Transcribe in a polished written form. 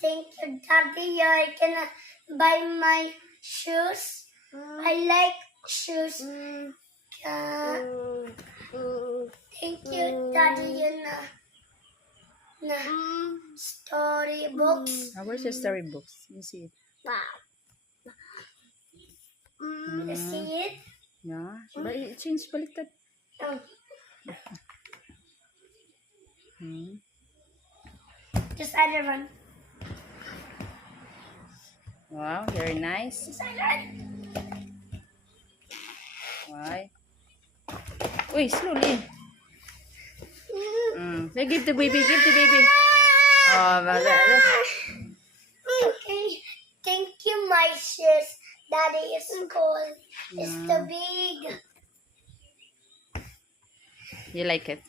Thank you, Daddy. I can buy my shoes. I like shoes. Thank you, Daddy. Na storybooks. Where's your storybooks? Let me see it. Wow. You see it? Yeah. Change baliktad. Oh, just other one. Wow, very nice. Just other one. Why? Uy, slowly. So give to baby, give to baby. Oh, Okay. Thank you, my shoes. Daddy is cool. It's too big. you like it?